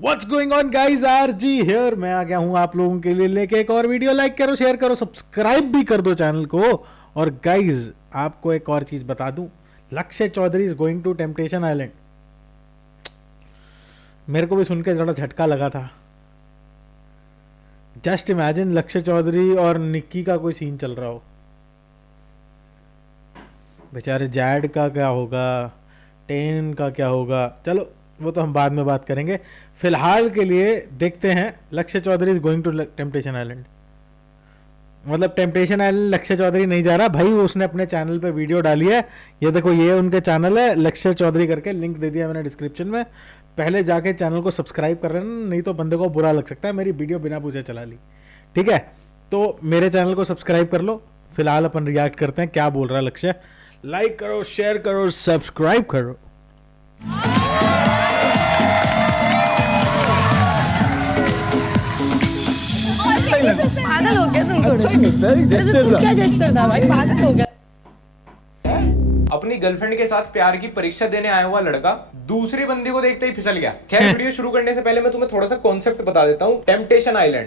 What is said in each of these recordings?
What's going on guys, RG here. मैं आ गया हूं आप लोगों के लिए लेके एक और वीडियो। लाइक करो, शेयर करो, सब्सक्राइब भी कर दो चैनल को। और गाइस आपको एक और चीज बता दूं, Lakshya Chaudhary is going to temptation island. मेरे को भी सुन के जरा झटका लगा था। जस्ट इमेजिन लक्ष्य चौधरी और निक्की का कोई सीन चल रहा हो। बेचारे जैड का क्या होगा, टेन का क्या होगा, चलो वो तो हम बाद में बात करेंगे। फिलहाल के लिए देखते हैं Lakshya Chaudhary is going to temptation island. मतलब टेम्पटेशन आइलैंड लक्ष्य चौधरी नहीं जा रहा भाई, उसने अपने चैनल पे वीडियो डाली है। ये देखो, ये उनके चैनल है लक्ष्य चौधरी करके, लिंक दे दिया मैंने डिस्क्रिप्शन में। पहले जाके चैनल को सब्सक्राइब कर लेना, नहीं तो बंदे को बुरा लग सकता है मेरी वीडियो बिना पूछे चला ली। ठीक है, तो मेरे चैनल को सब्सक्राइब कर लो। फिलहाल अपन रिएक्ट करते हैं क्या बोल रहा है लक्ष्य। लाइक करो, शेयर करो, सब्सक्राइब करो। पागल हो गया तुम। अच्छा ही लगता है gesture क्या जेस्चर था भाई, पागल हो गया। अपनी गर्लफ्रेंड के साथ प्यार की परीक्षा देने आया हुआ लड़का दूसरी बंदी को देखते ही फिसल गया। खैर, वीडियो शुरू करने से पहले मैं तुम्हें थोड़ा सा कॉन्सेप्ट बता देता हूँ। टेम्पटेशन आइलैंड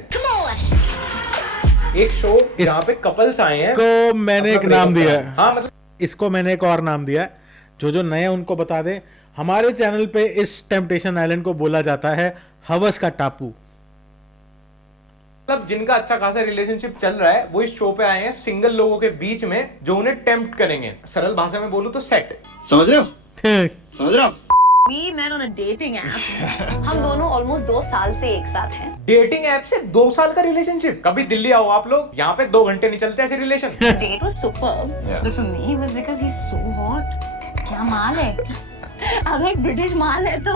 एक शो जहाँ पे कपल्स आए हैं। को मैंने एक नाम दिया है। हाँ, मतलब इसको मैंने एक और नाम दिया है। जो नए हैं उनको बता दें, हमारे चैनल पे इस टेम्पटेशन आइलैंड को बोला जाता है हवस का टापू। जिनका अच्छा खासा रिलेशनशिप चल रहा है वो इस शो पे आए हैं सिंगल लोगों के बीच में जो उन्हें टेम्प्ट करेंगे। सरल भाषा में बोलूं तो सेट। समझ रहे हो? समझ रहे हो? We met on a dating app. हम दोनों ऑलमोस्ट 2 साल से एक साथ हैं। डेटिंग ऐप से 2 साल का रिलेशनशिप। कभी दिल्ली आओ आप लोग, यहाँ पे 2 घंटे नहीं चलते ऐसे relation. The date was superb, but for me it was because he's so hot. क्या माल है? अगर एक ब्रिटिश माल है तो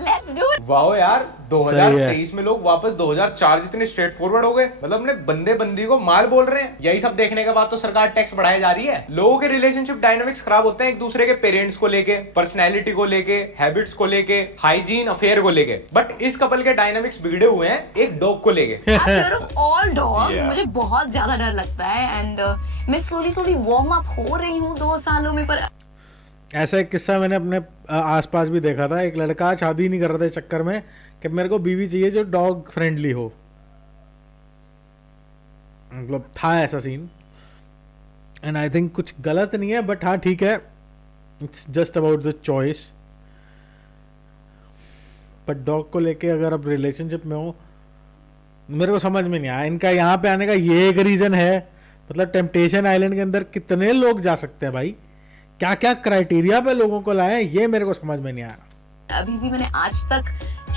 let's do it. वाह यार, 2023 में लोग वापस 2004 जितने स्ट्रेट फॉरवर्ड हो गए। मतलब अपने बंदे बंदी को माल बोल रहे हैं। यही सब देखने के बाद तो सरकार टैक्स बढ़ाई जा रही है। लोगों के रिलेशनशिप डायनामिक्स खराब होते हैं एक दूसरे के पेरेंट्स को लेके, पर्सनैलिटी को लेके, हैबिट्स को लेके, हाइजीन अफेयर को लेके। बट इस कपल के डायनामिक्स बिगड़े हुए हैं एक डॉग को लेके। After all dogs, मुझे बहुत ज्यादा डर लगता है and मैं slowly warm up हो रही हूँ 2 सालों में। पर ऐसा एक किस्सा मैंने अपने आसपास भी देखा था। एक लड़का शादी नहीं कर रहा था इस चक्कर में कि मेरे को बीवी चाहिए जो डॉग फ्रेंडली हो। मतलब था ऐसा सीन, एंड आई थिंक कुछ गलत नहीं है, बट हाँ ठीक है, it's just about the choice. But dog को लेके अगर अब रिलेशनशिप में हो, मेरे को समझ में नहीं आया इनका यहाँ पे आने का ये एक रीज़न है। मतलब टेम्पटेशन आइलैंड के अंदर कितने लोग जा सकते हैं भाई, क्या क्या क्राइटेरिया पे लोगों को लाए, ये मेरे को समझ में नहीं आया। अभी भी मैंने आज तक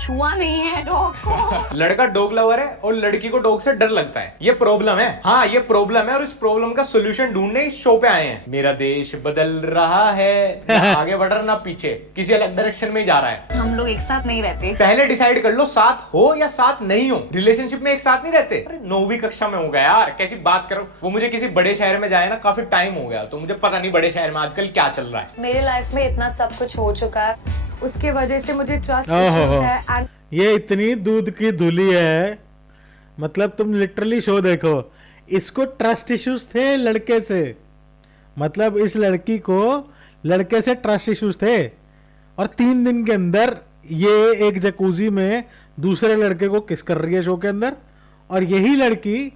छुआ नहीं है डॉग को। लड़का डॉग लवर है और लड़की को डॉग से डर लगता है। ये प्रॉब्लम है। हाँ, ये प्रॉब्लम है और इस प्रॉब्लम का सोल्यूशन ढूंढने इस शो पे आए हैं। मेरा देश बदल रहा है, ना आगे बढ़ रहा ना पीछे, किसी अलग डायरेक्शन में ही जा रहा है। हम लोग एक साथ नहीं रहते। पहले डिसाइड कर लो साथ हो या साथ नहीं हो। रिलेशनशिप में एक साथ नहीं रहते। अरे 9वीं कक्षा में हो गया यार, कैसी बात करो। वो मुझे किसी बड़े शहर में जाए ना, काफी टाइम हो गया, तो मुझे पता नहीं बड़े शहर में आजकल क्या चल रहा है। मेरे लाइफ में इतना सब कुछ हो चुका है, उसके वजह से मुझे ट्रस्ट है। एंड ये इतनी दूध की धुली है। मतलब तुम लिटरली शो देखो, इसको ट्रस्ट इश्यूज थे लड़के से। मतलब इस लड़की को लड़के से ट्रस्ट इश्यूज थे, और 3 दिन के अंदर ये एक जकूजी में दूसरे लड़के को किस कर रही है शो के अंदर, और यही लड़की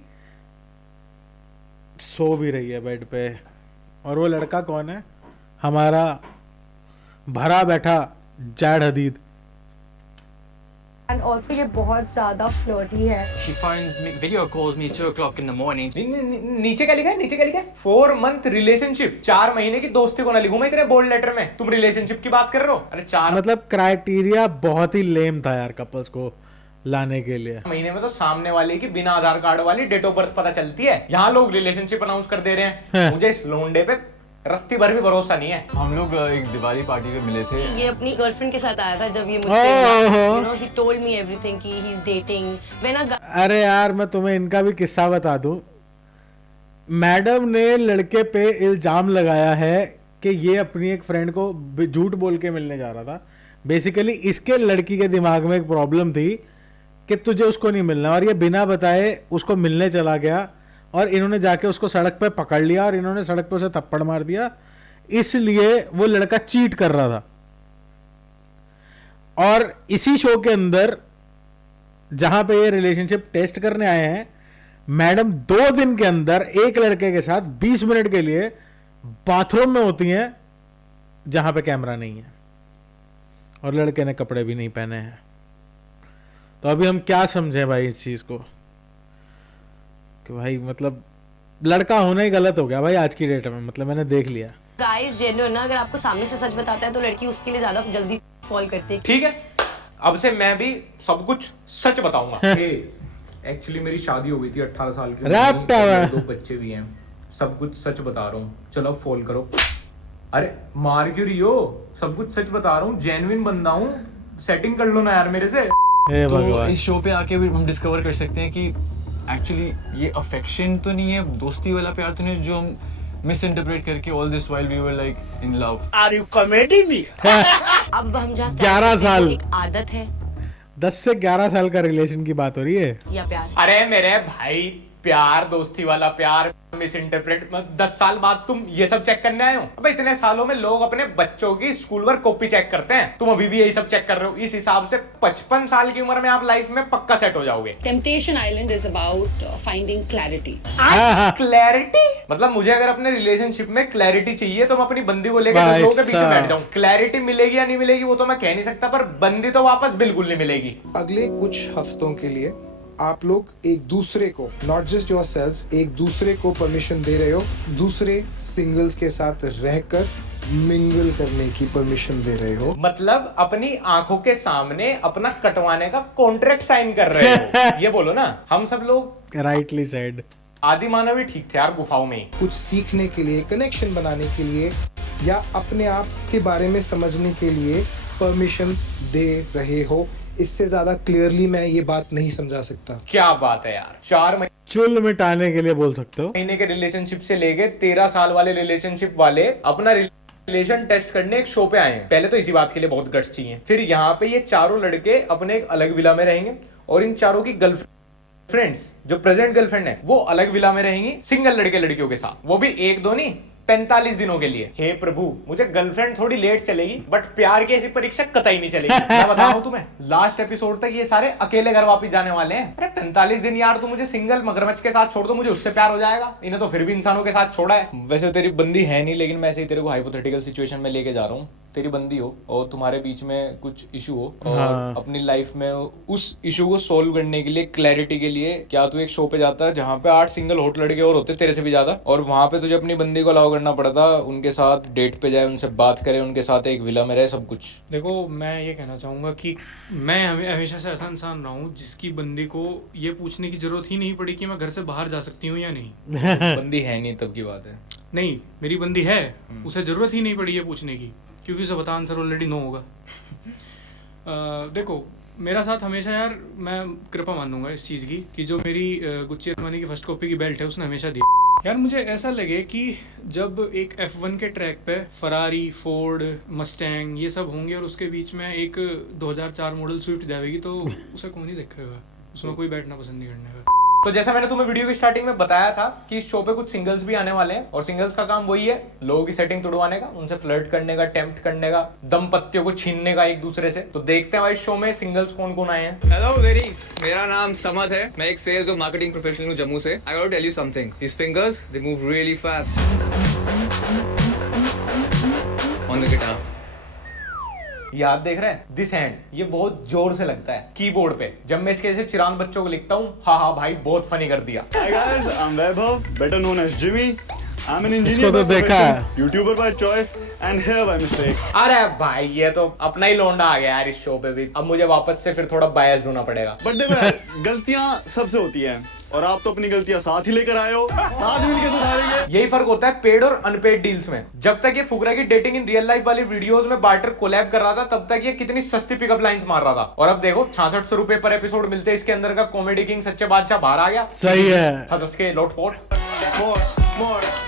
सो भी रही है बेड पे। और वो लड़का कौन है? हमारा भरा बैठा जैड हदीद। ऑल्सो ये बहुत ज्यादा फ्लर्टी है। She phones me, video calls me 2 o'clock in the morning. नीचे क्या लिखा है? नीचे क्या लिखा है? 4 month रिलेशनशिप। 4 महीने की दोस्ती को ना लिखूं मैं इतने बोल्ड लेटर में? तुम रिलेशनशिप की बात कर रहे हो? अरे 4 मतलब क्राइटेरिया बहुत ही लेम था यार कपल्स को लाने के लिए। महीने में तो सामने वाले की बिना आधार कार्ड वाली डेट ऑफ बर्थ पता चलती है। यहाँ लोग रिलेशनशिप अनाउंस कर दे रहे हैं। मुझे इस लोंडे पे रत्ती भर भी भरोसा नहीं है। हम लोग एक दिवाली पार्टी पे मिले थे। ये अपनी गर्लफ्रेंड के साथ आया था जब ये मुझसे you know he told me everything कि he is dating when a अरे यार मैं तुम्हें इनका भी किस्सा बता दूं। मैडम ने लड़के पे इल्जाम लगाया है कि ये अपनी एक फ्रेंड को झूठ बोल के मिलने जा रहा था। बेसिकली इसके लड़की के दिमाग में एक प्रॉब्लम थी कि तुझे उसको नहीं मिलना, और ये बिना बताए उसको मिलने चला गया, और इन्होंने जाके उसको सड़क पे पकड़ लिया और इन्होंने सड़क पे उसे थप्पड़ मार दिया। इसलिए वो लड़का चीट कर रहा था। और इसी शो के अंदर जहां पे ये रिलेशनशिप टेस्ट करने आए हैं, मैडम 2 दिन के अंदर एक लड़के के साथ 20 मिनट के लिए बाथरूम में होती हैं जहां पे कैमरा नहीं है, और लड़के ने कपड़े भी नहीं पहने हैं। तो अभी हम क्या समझें भाई इस चीज को, कि भाई मतलब लड़का होना ही गलत हो गया भाई आज की डेट में। मतलब मैंने देख लिया। गाइस जेन्युइन ना, अगर आपको सामने से सच बताता है तो लड़की उसके लिए ज्यादा जल्दी फॉल करती है। ठीक है, अब से मैं भी सब कुछ सच बताऊंगा। एक्चुअली मेरी शादी हो गई थी 18 साल की, Wrapped up है। 2 बच्चे भी हैं, सब कुछ सच बता रहा हूँ। चलो फॉल करो। अरे मार क्यों रही हो, सब कुछ सच बता रहा हूँ, जेन्युइन बंदा हूँ, सेटिंग कर लो ना यार मेरे से। हे तो भगवान। इस शो पे आके भी हम डिस्कवर कर सकते हैं कि एक्चुअली ये अफेक्शन तो नहीं है, दोस्ती वाला प्यार तो नहीं है, जो हम मिस इंटरप्रेट करके all this while we were like in love. अब हम जहाँ 11 साल। एक आदत है 10 से 11 साल का रिलेशन की बात हो रही है। या प्यार। अरे मेरे भाई, प्यार, दोस्ती वाला प्यार, मिस इंटरप्रेट, 10 साल बाद तुम ये सब चेक करने आए हो? अबे इतने सालों में लोग अपने बच्चों की स्कूल वर्क कॉपी चेक करते हैं, तुम अभी भी यही सब चेक कर रहे हो। इस हिसाब से 55 साल की उम्र में आप लाइफ में पक्का सेट हो जाओगे। Temptation Island is about finding clarity. Clarity मतलब मुझे अगर अपने रिलेशनशिप में क्लैरिटी चाहिए तो मैं अपनी बंदी को लेकर भाई लोगों के पीछे साहब। बैठ जाऊं। क्लैरिटी मिलेगी या नहीं मिलेगी वो तो मैं कह नहीं सकता, पर बंदी तो वापस बिल्कुल नहीं मिलेगी। अगले कुछ हफ्तों के लिए आप लोग एक दूसरे को, नॉट जस्ट योरसेल्व्स, एक दूसरे को परमिशन दे रहे हो, दूसरे सिंगल्स के साथ रहकर मिंगल करने की परमिशन दे रहे हो। मतलब अपनी आंखों के सामने अपना कटवाने का कॉन्ट्रैक्ट साइन कर रहे हो। ये बोलो ना, हम सब लोग राइटली सेड। आदि मानव ही ठीक थे यार गुफाओं में ही। कुछ सीखने के लिए, कनेक्शन बनाने के लिए, या अपने आप के बारे में समझने के लिए परमिशन दे रहे हो। इससे ज्यादा क्लियरली मैं ये बात नहीं समझा सकता। क्या बात है यार, 4 चुल मिटाने के लिए बोल सकते हो। महीने के रिलेशनशिप से लेके 13 साल वाले रिलेशनशिप वाले अपना रिलेशन टेस्ट करने एक शो पे आए हैं। पहले तो इसी बात के लिए बहुत गट्स चाहिए। फिर यहाँ पे ये चारों लड़के अपने एक अलग विला में रहेंगे, और इन चारों की गर्लफ्रेंड्स, जो प्रेजेंट गर्लफ्रेंड है, वो अलग विला में रहेंगी सिंगल लड़के लड़कियों के साथ, वो भी 1-2 नहीं 45 दिनों के लिए। हे प्रभु, मुझे गर्लफ्रेंड थोड़ी लेट चलेगी, बट प्यार की ऐसी परीक्षा कतई नहीं चलेगी। मैं बता रहा हूं तुम्हें, लास्ट एपिसोड तक ये सारे अकेले घर वापस जाने वाले हैं। अरे 45 दिन यार, तू मुझे सिंगल मगरमच्छ के साथ छोड़ दो, मुझे उससे प्यार हो जाएगा। इन्हें तो फिर भी इंसानों के साथ छोड़ा है। वैसे तेरी बंदी है नहीं, लेकिन मैं ऐसे ही तेरे को हाइपोथेटिकल सिचुएशन में लेके जा रहा हूँ। तेरी बंदी हो और तुम्हारे बीच में कुछ इशू हो, और अपनी लाइफ में उस इशू को सोल्व करने के लिए, क्लैरिटी के लिए, क्या तू एक शो पे जाता है जहाँ पे 8 सिंगल हॉट लड़के और होते तेरे से भी ज्यादा, और वहां पे तुझे अपनी बंदी को अलाउ करना पड़ता उनके साथ डेट पे जाए, उनसे बात करे, उनके साथ एक विला में रहे, सब कुछ। देखो, मैं ये कहना चाहूंगा कि मैं हमेशा से ऐसा इंसान रहा हूँ जिसकी बंदी को ये पूछने की जरूरत ही नहीं पड़ी कि मैं घर से बाहर जा सकती हूँ या नहीं। बंदी है नहीं तब की बात है। नहीं, मेरी बंदी है, उसे जरूरत ही नहीं पड़ी ये पूछने की, क्योंकि उसे पता आंसर ऑलरेडी नो होगा। देखो, मेरा साथ हमेशा यार, मैं कृपा मानूंगा इस चीज़ की कि जो मेरी गुच्ची अरमानी की फर्स्ट कॉपी की बेल्ट है उसने हमेशा दी। यार मुझे ऐसा लगे कि जब एक F1 के ट्रैक पे फरारी, फोर्ड, मस्टैंग ये सब होंगे और उसके बीच में एक 2004 मॉडल स्विफ्ट जाएगी, तो उसे कौन ही देखेगा, उसमें कोई बैठना पसंद नहीं करने का। तो जैसा मैंने तुम्हें वीडियो की स्टार्टिंग में बताया था कि इस शो पे कुछ सिंगल्स भी आने वाले हैं, और सिंगल्स का काम वही है, लोगों की सेटिंग तुड़वाने का, उनसे फ्लर्ट करने का, टेम्प्ट करने का, दंपत्तियों को छीनने का एक दूसरे से। तो देखते हैं भाई इस शो में सिंगल्स कौन कौन आए हैं। हेलो लेडीज, मेरा नाम समद है, मैं एक सेल्स और मार्केटिंग प्रोफेशनल हूँ जम्मू से। I got to tell you something, this fingers they move really fast on the guitar. याद देख रहे हैं, दिस हैंड, ये बहुत जोर से लगता है कीबोर्ड पे। जब मैं इसके ऐसे चिरान बच्चों को लिखता हूँ, हाँ भाई बहुत फनी कर दिया। Hi guys, I'm Vaibhav, better known as Jimmy. I'm an engineer इसको तो by देखा है। profession, YouTuber by choice, and here by mistake. अरे भाई, ये तो अपना ही लौंडा आ गया यार इस शो पे भी। अब मुझे वापस से फिर थोड़ा बायस ढूंढना पड़ेगा। But देखो यार, गलतियां सबसे होती हैं, और आप तो अपनी गलतियां साथ ही लेकर आए हो, साथ मिलकर सुधारेंगे। यही फर्क होता है पेड और अनपेड डील्स में। जब तक ये फुकरा की डेटिंग इन रियल लाइफ वाली वीडियोस में बार्टर कोलैब कर रहा था, तब तक ये कितनी सस्ती पिकअप लाइंस मार रहा था, और अब देखो 6600 रुपए पर एपिसोड मिलते हैं। इसके अंदर का कॉमेडी किंग सच्चे बादशाह बाहर आ गया। सही है। हंस के लोटपोट।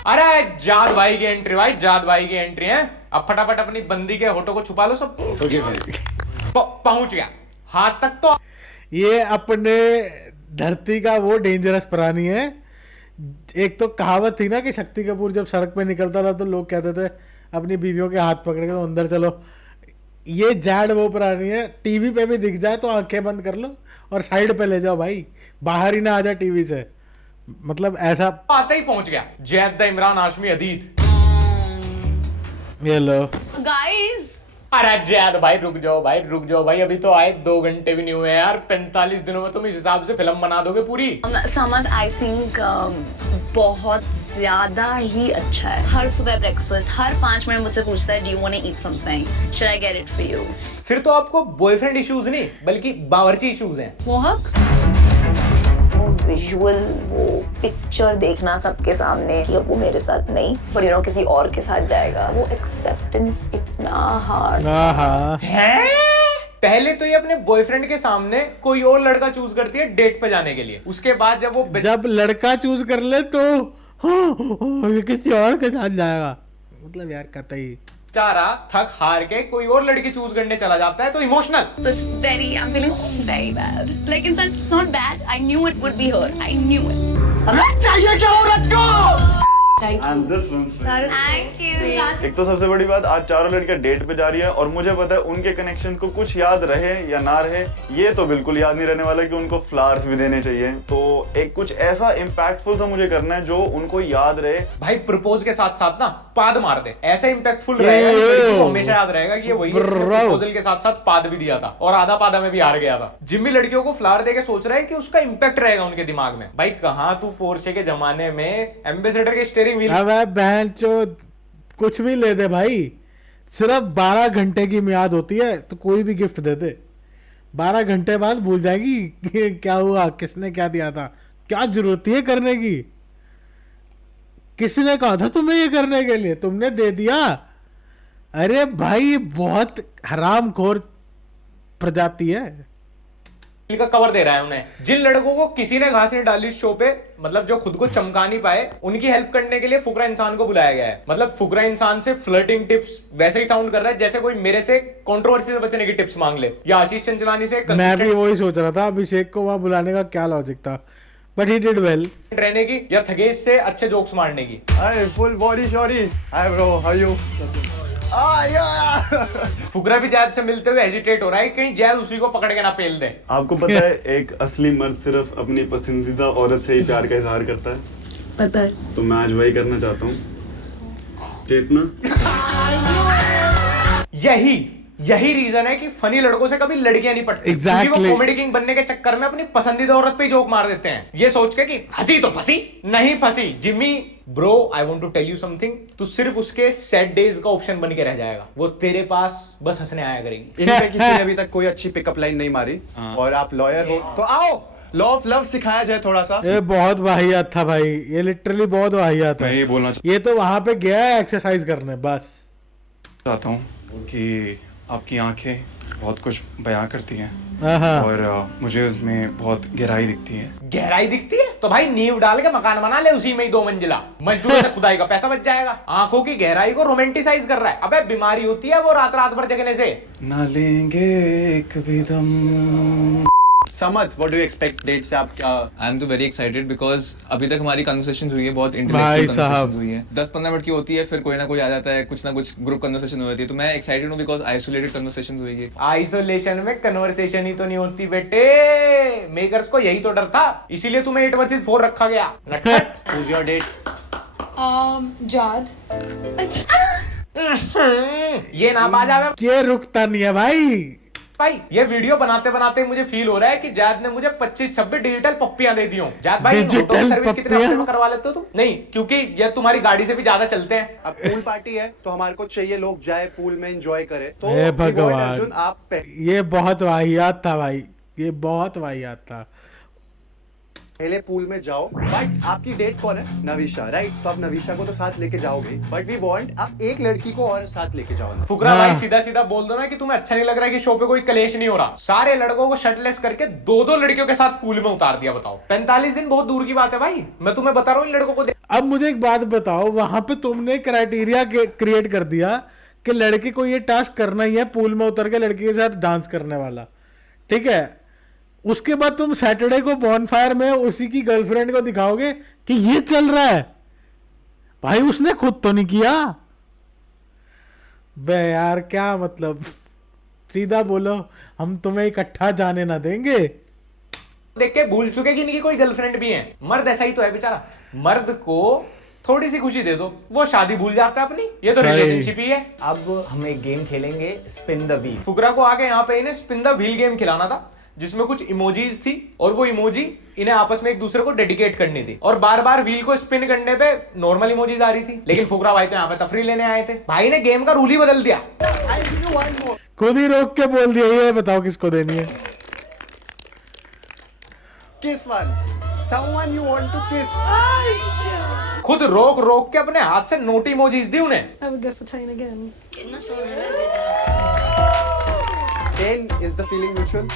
अरे जाद भाई की एंट्री, भाई जाद भाई की एंट्री है। अब फटाफट अपनी बंदी के होठों को छुपा लो सब। पहुंच गया हाथ तक। तो ये अपने धरती का वो डेंजरस प्राणी है। एक तो कहावत थी ना कि शक्ति कपूर जब सड़क पे निकलता था तो लोग कहते थे अपनी बीवियों के हाथ पकड़ के तो अंदर चलो। ये जैड वो पुरानी है, टीवी पे भी दिख जाए तो आंखें बंद कर लो और साइड पे ले जाओ भाई, बाहर ही ना आ जाए टीवी से, मतलब ऐसा। आते ही पहुंच गया जैद द इमरान हाशमी अदीद। ये लो Guys, अरे जैद भाई रुक जाओ भाई, अभी तो आए 2 घंटे भी नहीं हुए यार। 45 दिनों में तुम इस हिसाब से फिल्म बना दोगे पूरी? समद आई थिंक बहुत ज्यादा ही अच्छा है। हर सुबह ब्रेकफास्ट, हर 5 मिनट मुझसे पूछता है, do you want to eat something, should I get it for you? फिर तो आपको बॉयफ्रेंड इश्यूज नहीं बल्कि बावर्ची इश्यूज हैं। मोहक, वो विजुअल, वो पिक्चर देखना सबके सामने कि अब वो मेरे साथ नहीं पर यू नो किसी और के साथ जाएगा, वो एक्सेप्टेंस इतना हार्ड है। पहले तो ये अपने बॉयफ्रेंड के सामने कोई और लड़का चूज करती है डेट पे जाने के लिए, उसके बाद जब लड़का चूज कर ले तो ये किसी और के साथ जाएगा, मतलब यार कतई बेचारा थक हार के कोई और लड़की चूज करने चला जाता है तो emotional. So it's very, I'm feeling very bad. Like in sense, it's not bad. I knew it would be her. I knew it. चाहिए क्या औरत को? Thank you. And this one's for you. Thank you. एक तो सबसे बड़ी बात, आज चारों लड़कियां डेट पे जा रही है और मुझे पता है उनके कनेक्शन को कुछ याद रहे या ना रहे, ये तो बिल्कुल याद नहीं रहने वाला कि उनको फ्लावर्स भी देने चाहिए। तो एक कुछ ऐसा इम्पैक्टफुल सा मुझे करना है जो उनको याद रहे। भाई प्रपोज के साथ साथ ना पाद मार दे, ऐसा इम्पैक्टफुल रहेगा कि लड़की को हमेशा याद रहेगा कि ये वही है जिसने प्रपोजल के साथ साथ पाद भी दिया था और आधा पादा में भी हार गया था। जिम्मी लड़कियों को फ्लावर देके सोच रहा है कि उसका इम्पैक्ट रहेगा उनके दिमाग में। भाई कहां तू पोर्शे के जमाने में एम्बेसडर के स्टीयरिंग व्हील कुछ भी ले दे भाई, सिर्फ 12 घंटे की मियाद होती है तो कोई भी गिफ्ट दे दे, 12 घंटे बाद भूल जाएगी कि क्या हुआ, किसने क्या दिया था, क्या जरूरत है करने की, किसी ने कहा था तुम्हें ये करने के लिए, तुमने दे दिया। अरे भाई बहुत हरामखोर प्रजाति है। का कवर दे रहा है उन्हें। जिन लड़कों को किसी ने घास नहीं डाली इस शो पे, मतलब जो खुद को चमका नहीं पाए, उनकी हेल्प करने के लिए फुकरा इंसान को बुलाया गया है। मतलब फुकरा इंसान से फ्लर्टिंग टिप्स वैसे ही साउंड कर रहा है जैसे कोई मेरे से कंट्रोवर्सी से बचने की टिप्स मांग ले, या आशीष चंचलानी से। मैं भी वही सोच रहा था अभिषेक को वहां बुलाने का क्या लॉजिक था, बट ही डिड वेल। रहने की या थगेश से अच्छे जोक्स मारने की। Hi full body sorry, hi bro, how you? फुकरा भी जैद से मिलते हुए हेजिटेट हो रहा है कहीं जैद उसी को पकड़ के ना पेल दे। आपको पता है एक असली मर्द सिर्फ अपनी पसंदीदा औरत से ही प्यार का इजहार करता है? पता है। तो मैं आज वही करना चाहता हूँ। चेतना, यही रीजन है कि फनी लड़कों से कभी लड़कियां नहीं पटती। Exactly. क्योंकि वो कॉमेडी किंग बनने के चक्कर में अपनी पसंदीदा औरत पे जोक मार देते हैं, ये सोच के कि हंसी तो फंसी नहीं फंसी। Jimmy bro, I want to tell you something, तू सिर्फ उसके सैड डेज का ऑप्शन बन के रह जाएगा, वो तेरे पास बस हंसने आया करेगी। इनमें किसी ने अभी तक कोई अच्छी पिकअप लाइन नहीं मारी और आप लॉयर हो तो आओ लॉ ऑफ लव सिखाया जाए थोड़ा सा। ये बहुत वाहियात था भाई, ये लिटरली बहुत वाहियात है। मैं ये बोलना ये तो वहां पे गया है एक्सरसाइज करने बस। चाहता हूँ कि आपकी आंखें बहुत कुछ बयां करती हैं और मुझे उसमें बहुत गहराई दिखती है। गहराई दिखती है तो भाई नींव डाल के मकान बना ले उसी में ही 2 मंजिला, मजदूर से खुदाई का पैसा बच जाएगा। आंखों की गहराई को रोमांटिसाइज कर रहा है। अबे बीमारी होती है वो रात भर जगने से। ना लेंगे कभी दम। समझ, what do you expect date से? आप क्या? आई एम तो वेरी एक्साइटेड बिकॉज अभी तक हमारी कन्वर्सेशन हुई है, बहुत भाई इंटेलेक्चुअल साहब। कन्वर्सेशन हुई है। 10-15 मिनट की होती है, फिर कोई ना कोई आ जाता है, कुछ ना कुछ ग्रुप कन्वर्सेशन हो जाती है। तो मैं एक्साइटेड हूँ बिकॉज आइसोलेटेड कन्वर्सेशन हुई है। आइसोलेशन में कन्वर्सेशन ही तो नहीं होती बेटे, मेकर्स को यही तो डर था, इसीलिए तुम्हें 8 vs 4 रखा गया। नटखट। Who's your date? जाद। ये ना बाजा में ये रुकता नहीं है भाई। भाई ये वीडियो बनाते बनाते मुझे फील हो रहा है कि जैद ने मुझे 25-26 डिजिटल पप्पियां दे दी हों। जैद भाई डिजिटल सर्विस कितने हफ्ते में करवा लेते हो तुम? नहीं, क्योंकि ये तुम्हारी गाड़ी से भी ज्यादा चलते हैं। अब पूल पार्टी है तो हमारे को चाहिए लोग जाए पूल में एंजॉय करे। तो हे भगवान, अर्जुन आप ये बहुत वाहियात था भाई, ये बहुत वाहियात था। पहले पूल में जाओ, बट आपकी डेट कौन है? नवीशा, राइट? तो आप नवीशा को तो साथ लेके जाओगे, बट वी वांट आप एक लड़की को और साथ लेके जाओ। फुकरा भाई सीधा सीधा बोल दो ना कि तुम्हें अच्छा नहीं लग रहा है कि शो पे कोई कलेश नहीं हो रहा। सारे लड़कों को शर्टलेस करके 2-2 लड़कियों के साथ पूल में उतार दिया। बताओ 45 दिन बहुत दूर की बात है भाई, मैं तुम्हें बता रहा हूँ इन लड़कों को। अब मुझे एक बात बताओ, वहां पे तुमने क्राइटेरिया क्रिएट कर दिया कि लड़के को ये टास्क करना ही है, पूल में उतर के लड़की के साथ डांस करने वाला, ठीक है। उसके बाद तुम सैटरडे को बॉनफायर में उसी की गर्लफ्रेंड को दिखाओगे कि ये चल रहा है। भाई उसने खुद तो नहीं किया बे यार, क्या मतलब। सीधा बोलो, हम तुम्हें इकट्ठा जाने ना देंगे। देख के भूल चुके कि इनकी कोई गर्लफ्रेंड भी है। मर्द ऐसा ही तो है बेचारा, मर्द को थोड़ी सी खुशी दे दो वो शादी भूल जाता है अपनी। ये तो रिलेशनशिप ही है। अब हम एक गेम खेलेंगे, स्पिन द व्हील। फुकरा को आके यहाँ पे इन्हें स्पिन द व्हील गेम खिलाना था, जिसमें कुछ इमोजीज थी और वो इमोजी इन्हें आपस में एक दूसरे को डेडिकेट करनी थी, और बार बार व्हील को स्पिन करने पे नॉर्मल इमोजीज आ रही थी। लेकिन फुकरा भाई तो यहाँ पे तफरी लेने आए थे, भाई ने गेम का रूल ही बदल दिया। खुद ही रोक के बोल दिया, ये बताओ किसको देनी है। Kiss one. Someone you want to kiss. खुद रोक रोक के अपने हाथ से नोट इमोजीज दी उन्हें। I would go for 10 again. 10 is the feeling mutual.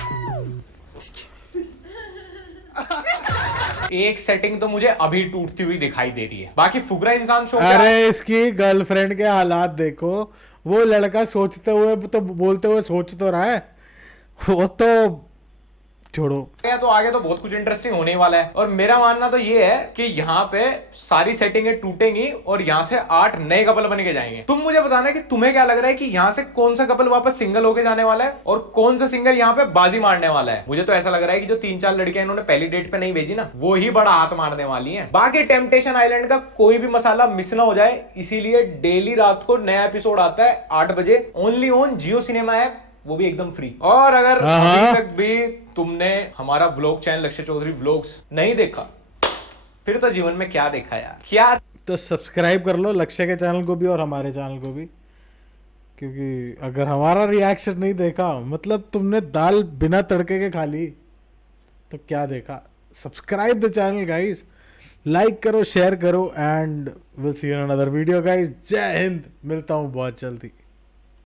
एक सेटिंग तो मुझे अभी टूटती हुई दिखाई दे रही है, बाकी फुकरा इंसान शो। अरे इसकी गर्लफ्रेंड के हालात देखो, वो लड़का सोचते हुए तो बोलते हुए सोच तो रहा है, वो तो छोड़ो। तो आगे तो बहुत कुछ इंटरेस्टिंग होने वाला है, और मेरा मानना तो ये है कि यहाँ पे सारी सेटिंगें टूटेंगी और यहाँ से 8 नए कपल बन के जाएंगे। तुम मुझे बताना कि तुम्हें क्या लग रहा है कि यहाँ से कौन सा कपल वापस सिंगल होके जाने वाला है और कौन सा सिंगल यहाँ पे बाजी मारने वाला है। मुझे तो ऐसा लग रहा है कि जो 3-4 लड़कियां इन्होंने पहली डेट पे नहीं भेजी ना, वो ही बड़ा हाथ मारने वाली है। बाकी टेम्पटेशन आइलैंड का कोई भी मसाला मिस ना हो जाए, इसीलिए डेली रात को नया एपिसोड आता है 8 बजे, only on Jio cinema app, वो भी एकदम फ्री। और अगर अभी तक भी तुमने हमारा व्लॉग चैनल लक्ष्य चौधरी व्लॉग्स नहीं देखा, फिर तो जीवन में क्या देखा यार, क्या। तो सब्सक्राइब कर लो लक्ष्य के चैनल को भी और हमारे चैनल को भी, क्योंकि अगर हमारा रिएक्शन नहीं देखा मतलब तुमने दाल बिना तड़के के खा ली, तो क्या देखा। Subscribe the channel guys, like करो, शेयर करो, and will see you in another video guys. जय हिंद, मिलता हूँ बहुत जल्दी।